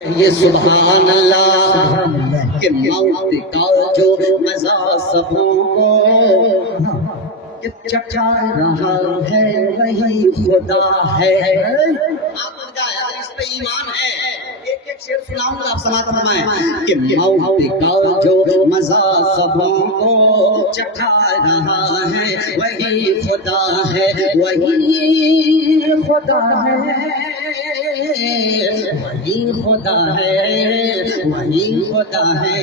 یہ سبحان اللہ کہ موت کا جو مزہ سبوں کو چچا رہا ہے وہی خدا ہے. آپ بن جائے اگر اس پہ ایمان ہے. ایک ایک شعر سناؤں گا آپ سماعت فرمائیں کہ موت کا جو مزہ سبوں کو چکھا رہا ہے وہی خدا ہے وہی خدا ہے وہی خدا ہے وہی خدا ہے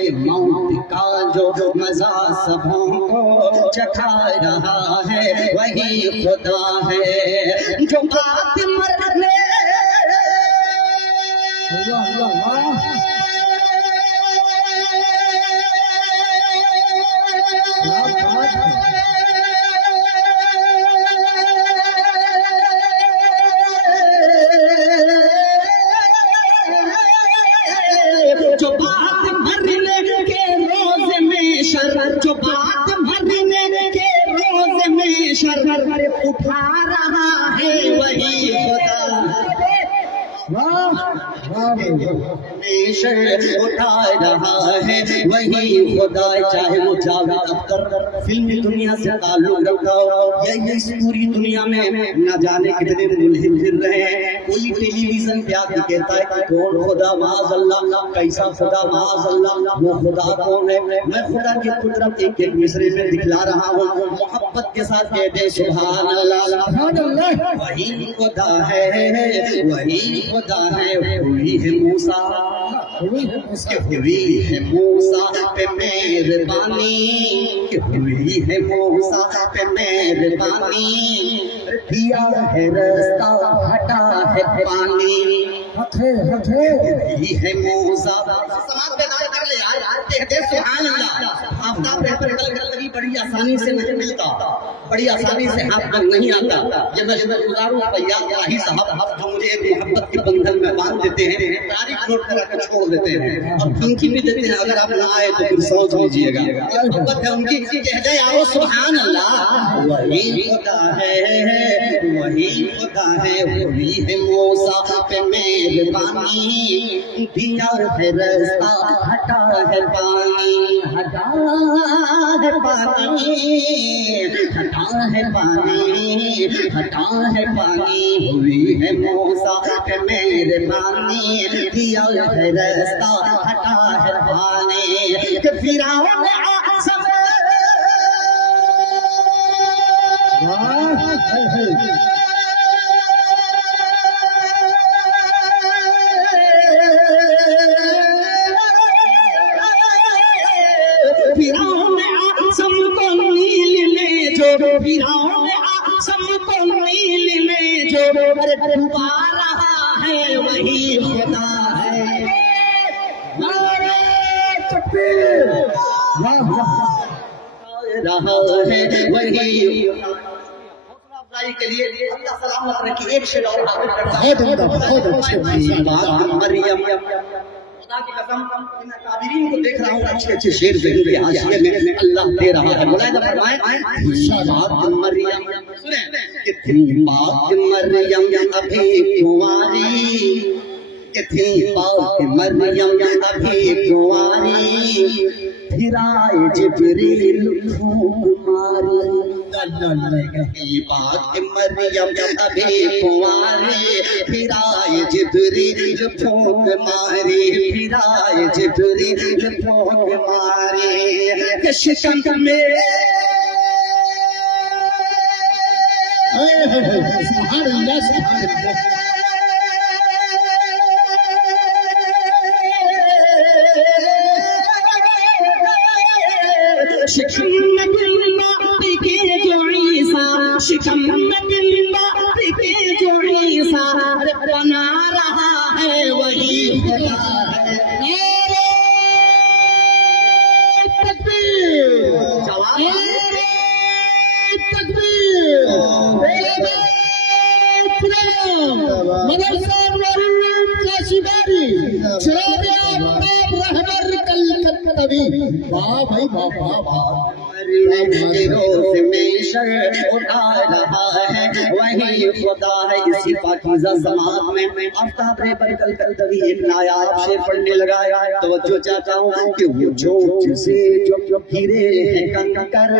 کہ موت کا جو مزہ سبوں کو چکھا رہا ہے وہی خدا ہے. جو بات مرنے جو بات مرنے کے روز میں شر جو بات مرنے کے روز میں شر اٹھا رہا ہے وہی خدا اٹھا رہا ہے وہی خدا. چاہے وہ جاوید اختر فلمی دنیا سے تعلق رکھتا ہو یا اس پوری دنیا میں نہ جانے کتنے ملحد پھر رہے ہیں. کوئی ٹیلی ویژن پہ آ کے کہتا ہے کہ کون خدا معاذ اللہ کیسا خدا معاذ اللہ وہ خدا کون ہے. میں خدا کی قدرت ایک ایک مصرے میں دکھلا رہا ہوں. محبت کے ساتھ کہہ دے سبحان اللہ. وہی خدا ہے وہی خدا ہے. ہوئی ہے موسیٰ ہوئی ہے موسیٰ پہ مہربانی ہوئی ہے موسیٰ پہ مہربانی دیا ہے رستہ ہٹا ہے پانی ہوئی ہے موسیٰ. سماعت بیدار کر لے یار کہتے سبحان اللہ. آفتاب رہتا کبھی بڑی آسانی سے نہیں ملتا بڑی آسانی سے ہاتھ پر نہیں آتا. یہ میں گزاروں فیاض الہی صاحب جو مجھے بندھن میں باندھ دیتے ہیں تاریخ نوٹ کرا کر چھوڑ دیتے ہیں اور دھمکی بھی دیتے ہیں اگر آپ نہ آئے تو پھر سوچ لیجیے گا. محبت ہے ان کی کہہ دے آؤ سبحان اللہ. وہی خدا ہے وہی خدا ہے. وہی ہے موسیٰ پہ مہربانی دیا ہے رستہ ہٹا ہے پانی ہٹا ہے پانی ہٹا ہے پانی ہٹا ہے پانی. ہوئی ہے موسیٰ پہ مہربانی دیا ہے رستہ ہٹا ہے پانی. کہ فرعون اعظم فرعون اعظم کو نیل میں جو فرعون اعظم کو نیل میں جو ڈوبا رہا ہے وہی خدا ہے. نعرہ تکبیر رہا ہے وہی کے لیے اللہ سلامت رکھی. ایک شعر اور حاضر کرتا ہوں. مریم خدا کی قسم ان اکابرین کو دیکھ رہا ہوں اچھے اچھے شعر ذہن کے حاشیے میں اللہ دے رہا ہے. ملاحظہ فرمائیں بات مریم سنیں کہ تھی بات مریم ابھی کنواری کہ تھی بات مریم ابھی کنواری پھر آئے جبریل پھونک ماری. بات مریم ابھی کنواری پھر آئے جبریل پھونک ماری پھر آئے جبریل پھونک ماری. کہ شکم میں سبحان اللہ سبحان اللہ. شکم میں باپ کے جو عیسیٰ شکم میں باپ کے جو عیسیٰ بنا رہا ہے وہی خدا ہے. تکبیر تکبیر مدرسہ نوراللہ کاشیگاری شعر آفتاب رہبر کلکتوی. واہ بھائی واہ واہ واہ. کرنے روز میں شر اٹھا رہا ہے وہی خدا ہے اسی پاکیزہ زمان میں آفتاب برکل کر کبھی ایک نایاب شعر پڑھنے لگا توجہ چاہتا ہوں کہ وہ چوک سے جو گرے ہیں کنکر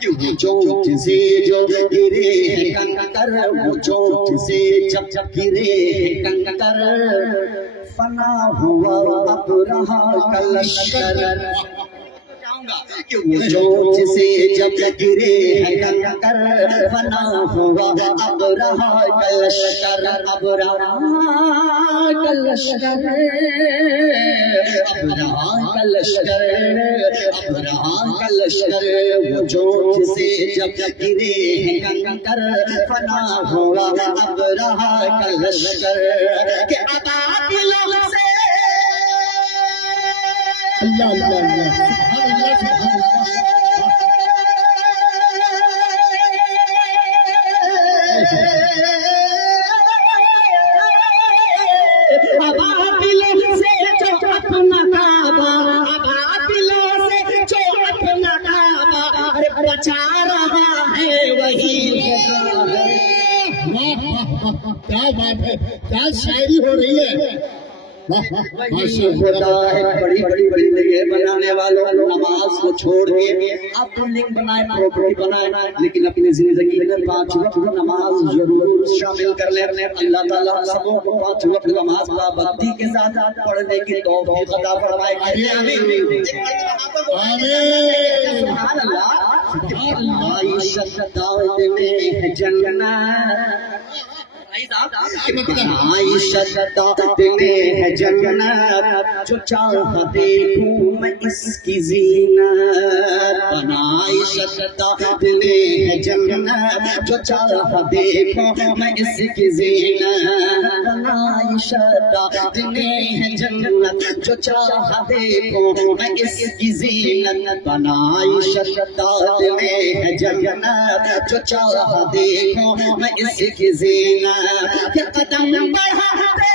کہ وہ چوک سے جو گرے ہیں کنکر وہ چوک سے جب گرے ہیں کنکر فنا ہوا اب رہا کلشکر کہ وہ چوک سے جب گرے ہیں کنکر فنا ہوا اب رہا کلشکر اب رہا کلشکر اب رہا کلشکر اب رہا کلشکر وہ چوک سے جب گرے ہیں کنکر فنا ہوا اب رہا کلشکر کہ ابابیلوں سے اللہ اللہ اللہ کیا بات ہے کیا شاعری ہو رہی ہے خدا ہے بڑی بڑی بڑی جگہ بنانے والوں نماز کو چھوڑ کے آپ لنک بنائے پروپرٹی بنائے لیکن اپنی زندگی میں 5 وقت نماز ضرور شامل کر لیں اللہ تعالیٰ سبوں کو 5 وقت نماز پابندی کے ساتھ پڑھنے کی توفیق عطا فرمائے آمین سبحان اللہ عائشہ دعوت میں جنت عائشہ دعوت میں ہے جنت جو چاہا دیکھوں میں اس کی زینت عائشہ دعوت میں ہے جنت جو چاہا دیکھوں میں اس کی زینت عائشہ دعوت میں ہے جنت جو چاہا دیکھوں میں اس کی زینت عائشہ دعوت میں ہے جنت جو چاہا دیکھوں میں اس کی زینت کہ قدم بڑھاتے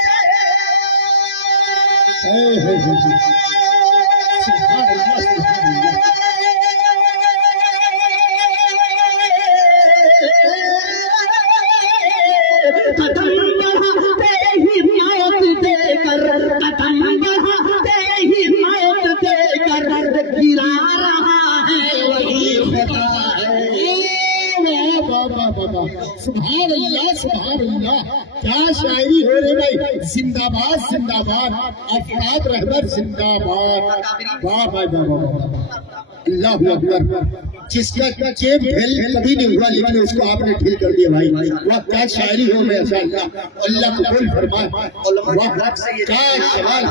سبحان اللہ سبحان اللہ کیا شاعری ہو رہی بھائی زندہ باد زندہ باد آفتاب رہبر زندہ باد واہ واہ واہ اللہ اکبر جس کا چیب ڈھل کبھی نہیں ہوا لیکن اس کو آپ نے ڈھل کر دیا بھائی وہ کیا شاعری ہو ماشاء اللہ اللہ قبول فرمائے کیا سوال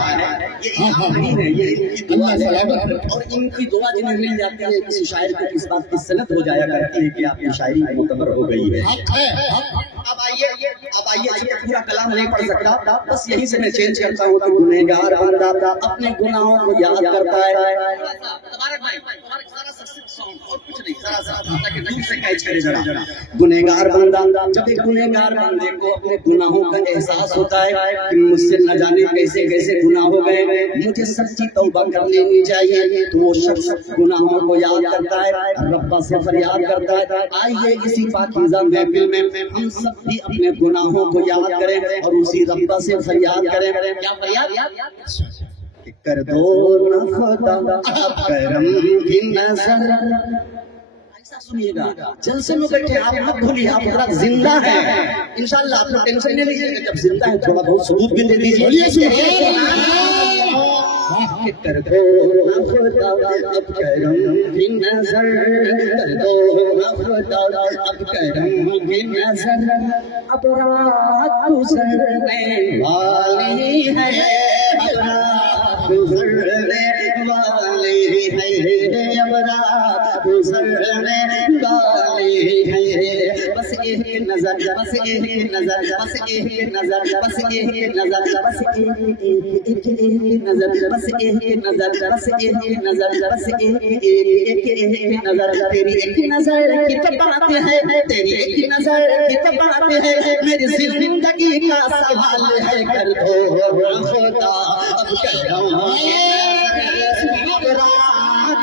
اللہ سلامت اور ان کی دعا جنہیں مل جاتی ہے کسی شاعر کو اس بات کی صنعت ہو جایا کرتی ہے کہ آپ کی شاعری معتبر ہو گئی ہے اب آئیے پورا کلام نہیں پڑھ سکتا بس یہی سے میں چینج کرتا ہوں کہ گنہگار بندہ اپنے گناہوں کو یاد کرتا ہے گنہگار بندہ جب ایک گنہگار بندے کو اپنے گناہوں کا احساس ہوتا ہے کہ مجھ سے نہ جانے کیسے کیسے گناہ ہو گئے مجھے سچی توبہ کر لینی چاہیے تو وہ شخص گناہوں کو یاد کرتا ہے رب سے فریاد کرتا ہے آئیے اسی پاکیزہ محفل میں ہم سب بھی اپنے گناہوں کو یاد کریں اور اسی رب سے فریاد کریں کیا فریاد کر دو نہ خدا اب کرم کی نظر ایسا سنیے گا جلسے میں بیٹھے آپ مت بھولیے آپ ذرا زندہ ہیں انشاءاللہ آپ لوگ ٹینشن نہیں لیجیے کہ جب زندہ ہیں تھوڑا بہت ثبوت بھی دے دیجیے کر دو نہ خدا اب کرم کی نظر کر دو نہ خدا اب کرم کی نظر اب رات گزرنے والی ہے اب رات گزرنے والی ہے اب رات گزرنے والی ہے بس ایک نظر بس ایک نظر بس ایک نظر بس ایک نظر بس ایک نظر بس ایک نظر بس ایک نظر بس ایک نظر تیری ایک نظر کی بات ہے تیری ایک نظر کی بات ہے میری زندگی کا سوال ہے کر دو خدا اب کرم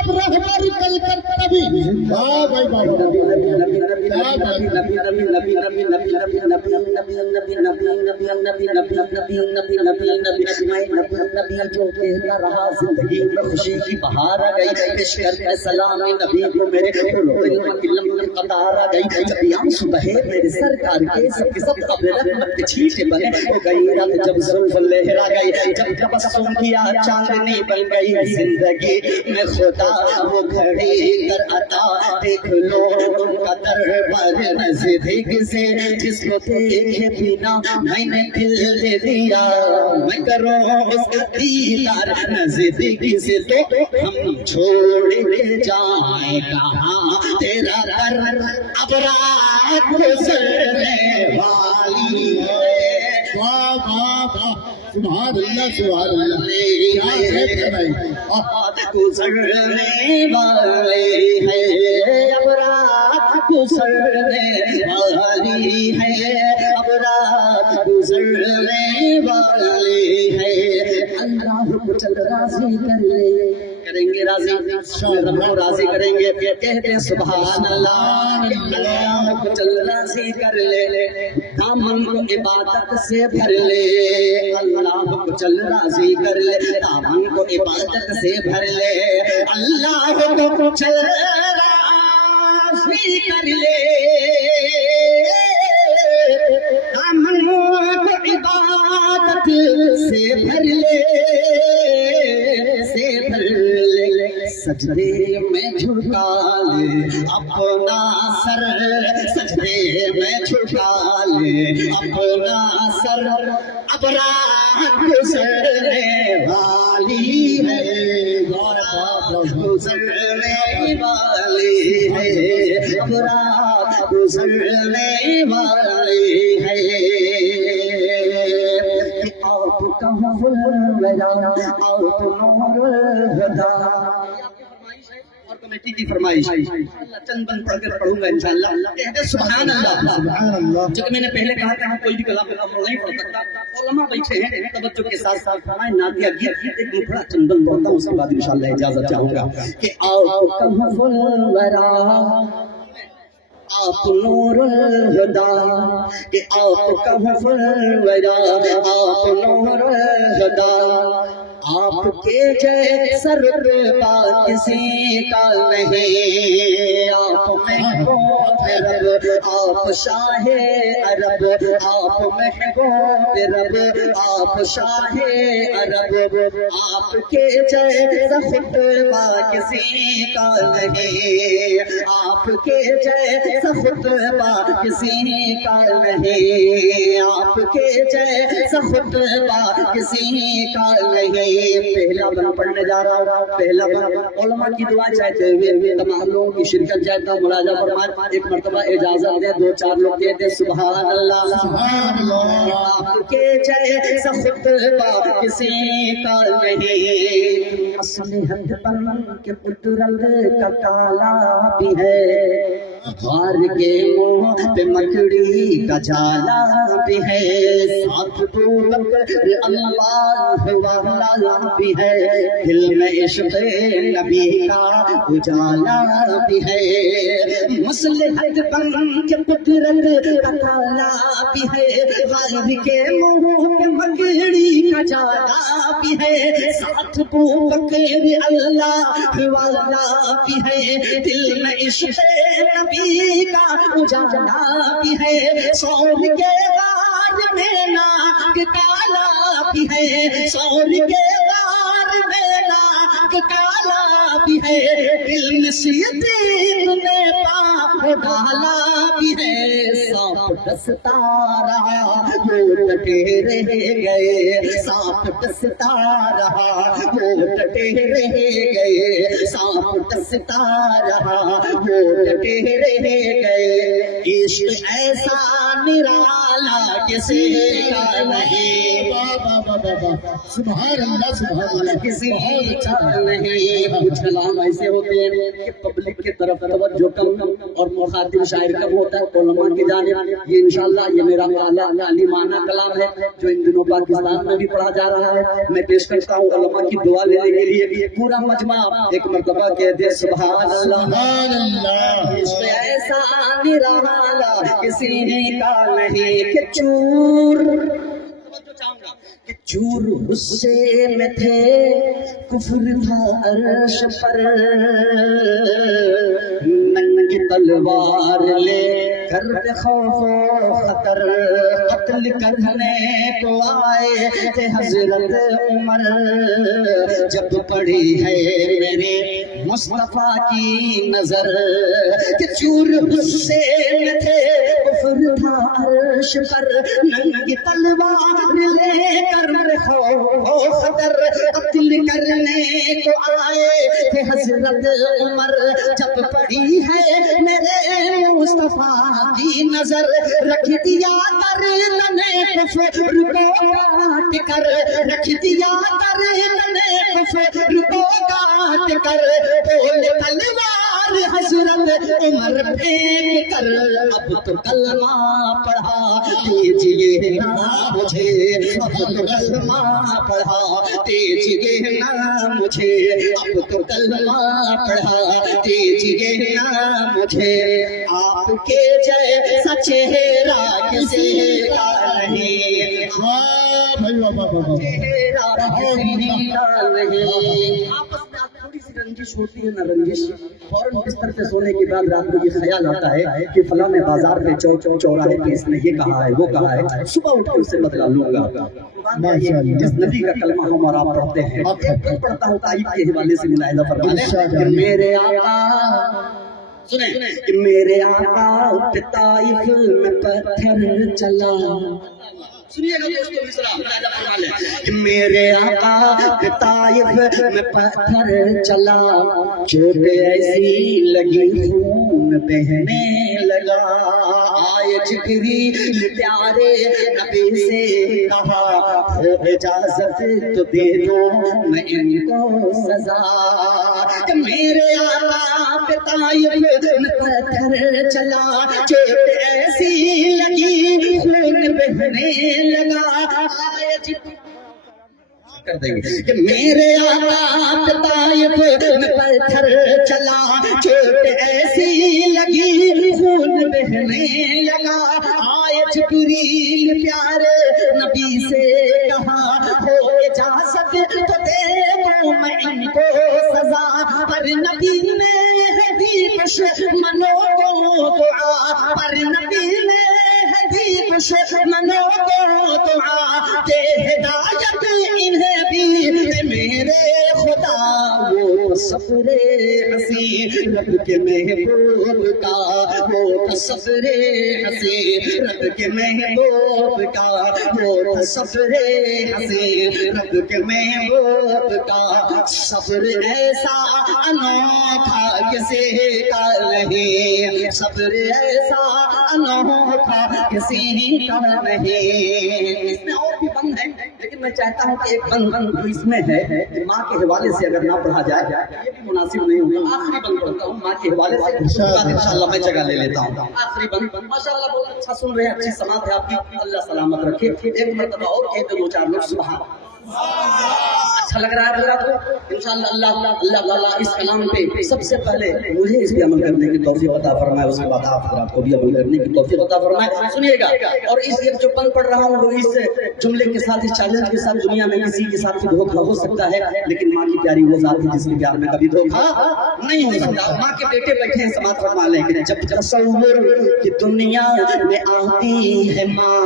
آپ رہبر کلکتہ بھی واہ بھائی واہ جو کہتا رہا زندگی میں خوشی کی بہار آ گئی پیش کرتا سلام نبی کو میرے قطار آ گئی جب یام صبح میرے سرکار کے سب قبر رحمت کے چھیٹے بنے ہو گئی رات جب زلزل لہرا گئی جب تبسم کیا چاندنی بن گئی زندگی میں خدا وہ گھڑی در عطا دیکھ لو ان کا دربار نزدیک سے جس کو دیکھے بنا میں نے دل دے دیا میں کروں اس دیدار نزدیکی سے تو ہم چھوڑ کے جائیں کہاں تیرا در اب رات گزرنے والی ہے واہ واہ واہ سبحان اللہ کیا ہے بھائی رات گزرنے والی ہے اب رات گزرنے والی ہے اب رات گزرنے والی ہے اللہ کو چل راضی کر لے کریں گے راضی رب کو راضی کریں گے کہتے ہیں سبحان اللہ اللہ کو چل راضی کر لے دامن کو عبادت سے بھر لے اللہ کو چل راضی کر لے دامن کو عبادت سے بھر لے اللہ کو چل راضی کر لے دامن کو عبادت سے بھر لے سجدے میں جھکا لے اپنا سر سجدے میں جھکا لے اپنا سر اب رات گزرنے والی ہے گزرنے والی ہے اب رات گزرنے والی ہے آپ کہاں میرا آپ نور ہدا اور کمیٹی کی فرمائش اللہ چند بند پڑھ کر پڑھوں گا انشاءاللہ کہتے سبحان اللہ جو کہ میں نے پہلے کہا تھا کوئی بھی کلام نہیں پڑھ سکتا علماء بیٹھے ہیں توجہ کے ساتھ ساتھ فرمائیں نادیہ گیت ایک دوسرا چند بند پڑھتا ہوں اس کے بعد انشاءاللہ اجازت چاہوں گا کہ آپ کہاں ورا آپ نور الہدا کہ آپ کہاں ورا آپ نور الہدا آپ کے جیسا رتبہ کسی کا نہیں آپ محبوب رب آپ شاہ عرب آپ محبوب رب آپ شاہ عرب آپ کے جیسا خطبہ کسی کا نہیں آپ کے جیسا خطبہ کسی کا نہیں آپ کے جیسا خطبہ کسی کا نہیں پہلا بن پڑھنے جا رہا ہوں پہلا بن علماء کی دعا چاہتے ہوئے تمام لوگوں کی شرکت چاہتا ہوں مراجعہ فرمائیں ایک مرتبہ اجازت دے دو چار لوگ کہتے ہیں سبحان اللہ آپ کے جیسا خطبہ کسی کا نہیں اصلی حد پر کے قدرت کا تالا بھی ہے غار کے منہ پہ مکڑی کا جالا بھی ہے ساتھ تو بکر اللہ والا بھی ہے دل میں عشق نبی کا اجالا بھی ہے مصلحت بن کے قدرت کا تالا بھی ہے غار کے منہ پہ مکڑی کا جالا بھی ہے ساتھ تو بکر اللہ والا بھی ہے دل میں عشق نبی کا اجالا بھی ہے سور کے غار میں ناک کالا بھی ہے سور کے غار میں ناک کالا بھی ہے علم صدیق میں پاک ڈالا بھی ہے سانپ ڈستا رہا وہ ڈٹے رہ گئے سانپ ڈستا رہا وہ ڈٹے رہ گئے سانپ ڈستا رہا وہ ڈٹے رہ گئے عشق ایسا نرالا کسی کا نہیں سبحان اللہ کسی کا نہیں. کچھ کلام ایسے ہوتے ہیں کہ پبلک کی طرف توجہ کم اور مخاطب شاعر کم ہوتا ہے علماء کی جانب. یہ انشاءاللہ یہ میرا عالمانہ کلام ہے جو ان دنوں پاکستان میں بھی پڑھا جا رہا ہے. میں پیش کرتا ہوں علماء کی دعا لینے کے لیے. پورا مجمع ایک مرتبہ کہہ دے سبحان اللہ. سبحان اللہ. عشق ایسا نرالا کسی کا نہیں کہ چور غصے میں تھے کفر تھا عرش پر ننگی تلوار لے کر بے خوف و خطر قتل کرنے کو آئے تھے حضرت عمر. جب پڑی ہے میرے مصطفیٰ کی نظر کہ چور غصے میں تھے کفر تھا عرش پر ننگی تلوار لے کر خطر قتل کرنے کو آئے تھے حضرت عمر. جب پڑی ہے میرے مصطفیٰ کی نظر رکھ دیا کر نے کفر کو کاٹ کر رکھ دیا کر نے کفر کو کاٹ کر بول تلوار حضرت عمر پھینک کر اب تو کلمہ پڑھا دیجیے نا مجھے. اب تو کلمہ پڑھا دیجیے نا مجھے. اب تو کلمہ پڑھا دیجیے نا مجھے. آپ کے جیسا چہرہ کسی کا نہیں. واہ بھائی واہ واہ واہ. چہرہ کسی کا نہیں. آپس میں آپ تھوڑی سی رنجش ہوتی ہے نا رنجش فوراً بستر پہ سونے کے بعد رات کو یہ خیال آتا ہے کہ فلاں میں بازار پہ چوراہے پہ اس نے یہ کہا ہے وہ کہا ہے صبح اٹھ کے اسے بدلا لوں گا. جس نبی کا کلمہ ہم اور آپ پڑھتے ہیں پڑھتا ہوں تعریف کے حوالے سے ملاحظہ فرمائیں کہ میرے آقا سنیں کہ میرے آقا طائف میں پتھر چلا. سنیے گا دوستو مصرع ملاحظہ فرما لیں کہ میرے آقا طائف میں پتھر چلا چوٹ ایسی لگی خون بہنے لگا. آئے جبریل پیارے نبی سے کہا اجازت تو دے دو میں ان کو سزا. کہ میرے آقا طائف میں پتھر چلا چوٹ ایسی لگی خون بہنے لگا. کر دیں گے کہ میرے آقا طائف میں پتھر چلا چوٹ ایسی لگی خون بہنے لگا. آئے جبریل پیارے نبی سے کہا ہو اجازت تو دے دو میں ان کو سزا. پر نبی نے دی دشمنوں کو دعا. پر نبی نے دی دشمنوں کو دعا کہ ہدایت انہیں بھی میرے خدا. وہ صبر ہنسی رب کے محبوب کا. وہ صبر ہنسی رب کے محبوب کا. وہ صبر ہنسی رب کے محبوب کا. صبر ایسا انوکھا کسی کا نہیں. صبر ایسا انوکھا کسی کا نہیں. اس میں اور بھی بند ہے لیکن میں چاہتا ہوں کہ ایک بند اس میں ہے ماں کے حوالے سے اگر نہ پڑھا جائے یہ بھی مناسب نہیں ہوگا. آخری بند پڑھتا ہوں ماں کے حوالے سے انشاءاللہ میں جگہ لے لیتا ہوں. آخری بند ماشاءاللہ بہت اچھا سن رہے ہیں اچھی سماعت ہے آپ کی. اللہ سلامت رکھے. ایک مرتبہ اور کہتے دو چار لوگ سبحان. اچھا لگ رہا ہے حضرات کو انشاءاللہ. اللہ اللہ اس کلام پہ سب سے پہلے مجھے اس پہ عمل کرنے کی توفیق عطا فرمائے. اس کے بعد آپ حضرات کو بھی عمل کرنے کی توفیق عطا فرمائے. سنیے گا اور اس جو پن پڑھ رہا ہوں وہ اس جملے کے ساتھ اس چیلنج کے ساتھ دنیا میں کسی کے ساتھ دھوکہ ہو سکتا ہے لیکن ماں کی پیاری وہ ذات ہے جس کے پیار میں کبھی دھوکہ نہیں ہو سکتا. ماں کے بیٹے بیٹھے ہیں سماعت فرما لیں کہ جب تصور کی دنیا میں آتی ہے ماں.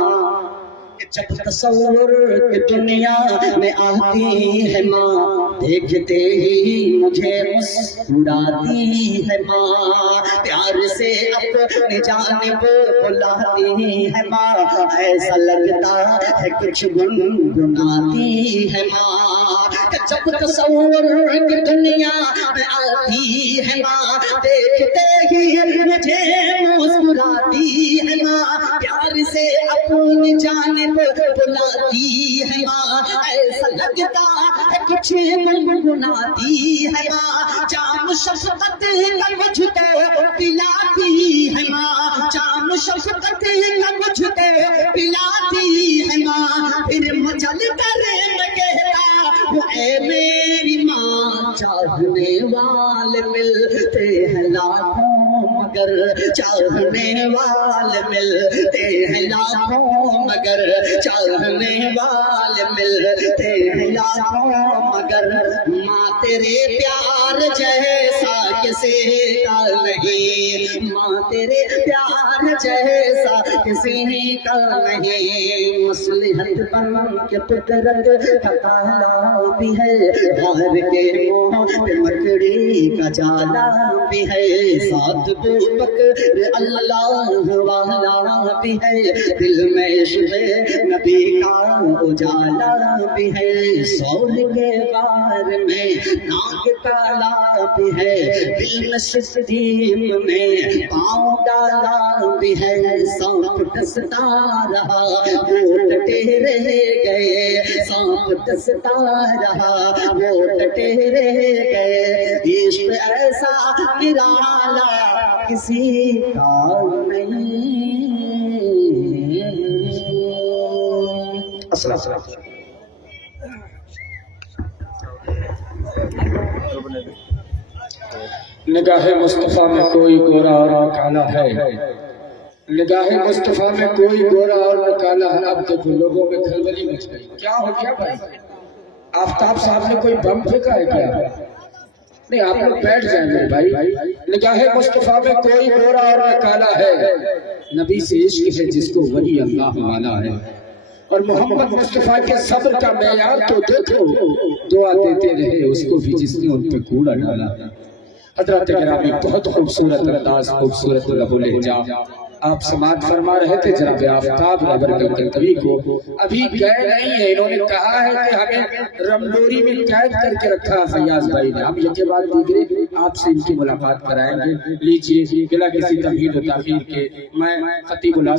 جب تصور کی دنیا میں آتی ہے ماں دیکھتے ہی مجھے مسکراتی ہے ماں. پیار سے اپنی جانب بلاتی ہے ماں. ایسا لگتا ہے کچھ گنگناتی ہے ماں. جب تصور کی دنیا میں آتی ہے ماں دیکھتے ہی مجھے مسکراتی ہے ماں. پیار سے اپنی جانب بلاتی ہے ماں. ایسا لگتا ہے کچھ بچے گنگناتی ہے ماں جام شفقت کا مجھ کو پلاتی ہے ماں جام شفقت کا مجھ کو پلاتی ہے ماں پھر مچل کر میں کہتا اے میری ماں چاہنے والے ملتے ہیں لاکھوں مگر چاہنے والے ملتے ہیں لاکھوں مگر چاہنے والے ملتے ہیں لاکھوں مگر ماں تیرے پیار جیسا کسی کا نہیں ماں تیرے پیار جیسا کسی کا نہیں مصلحت بن کے فطرت کا تالا بھی ہے باہر کے منہ پہ مکڑی کا جالا بھی ہے ساتھ بو بکر اللہ والا بھی ہے دل میں عشق نبی کا اجالا بھی ہے سول کے بار میں ناک کالا بھی ہے دل میں صدیق میں پاؤں ڈالا بھی ہے سانپ ڈستا رہا وہ ڈٹے رہ گئے سانپ ڈستا رہا وہ ڈٹے رہ گئے عشق ایسا نرالا کسی کا نہیں السلام علیکم نگاہ مصطفیٰ میں کوئی گورا اور کالا ہے نگاہ مصطفیٰ میں کوئی گورا اور کالا ہے اب دیکھو لوگوں میں کھلبلی مچ گئی کیا ہو گیا بھائی آفتاب صاحب نے کوئی بم پھینکا ہے کیا نہیں آپ لوگ بیٹھ جائیں گے بھائی نگاہ مصطفیٰ میں کوئی گورا اور کالا ہے نبی سے عشق ہے جس کو ولی اللہ والا ہے اور محمد مصطفیٰ کے صبر کا معیار تو دیکھو دعا دیتے رہے اس کو بھی جس نے ان پہ کوڑا ڈالا حضرت گرامی بہت خوبصورت انداز خوبصورت لب و لہجہ آپ سماعت فرما رہے تھے جناب آفتاب نگر گنگوی کو ابھی گئے نہیں ہیں انہوں نے کہا ہے کہ ہمیں رمڈوری میں قید کر کے رکھا فیاض بھائی نے ہم یہ کے بعد دیگرے آپ سے ان کی ملاقات کرائیں گے لیجیے بلا کسی تمہید و تاخیر کے میں خطیب اللہ